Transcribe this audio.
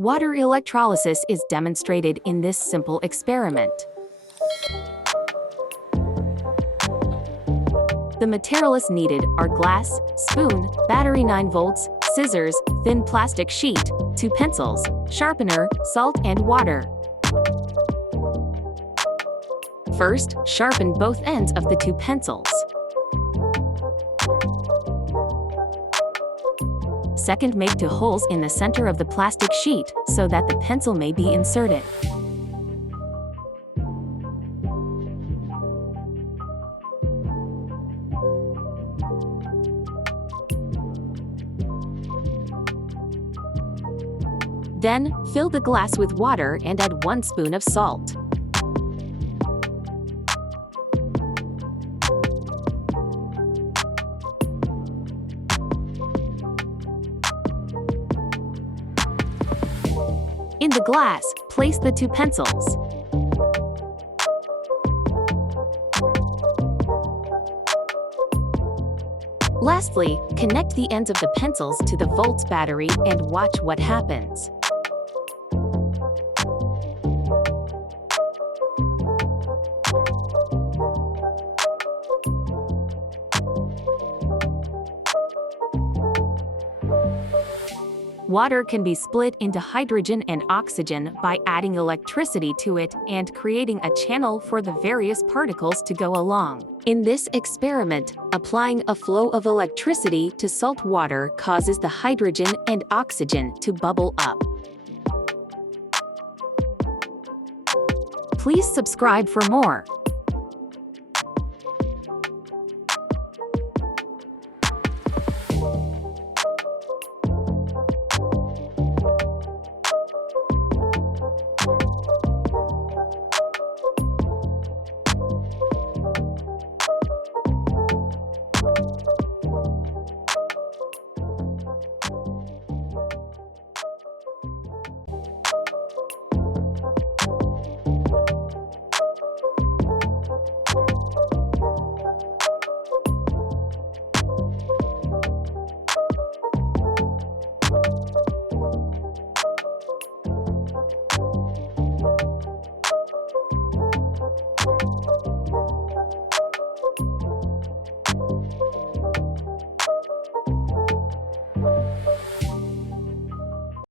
Water electrolysis is demonstrated in this simple experiment. The materials needed are glass, spoon, battery 9 volts, scissors, thin plastic sheet, 2 pencils, sharpener, salt and water. First, sharpen both ends of the 2 pencils. Second, make 2 holes in the center of the plastic sheet so that the pencil may be inserted. Then, fill the glass with water and add 1 spoon of salt. In the glass, place the 2 pencils. Lastly, connect the ends of the pencils to the volts battery and watch what happens. Water can be split into hydrogen and oxygen by adding electricity to it and creating a channel for the various particles to go along. In this experiment, applying a flow of electricity to salt water causes the hydrogen and oxygen to bubble up. Please subscribe for more.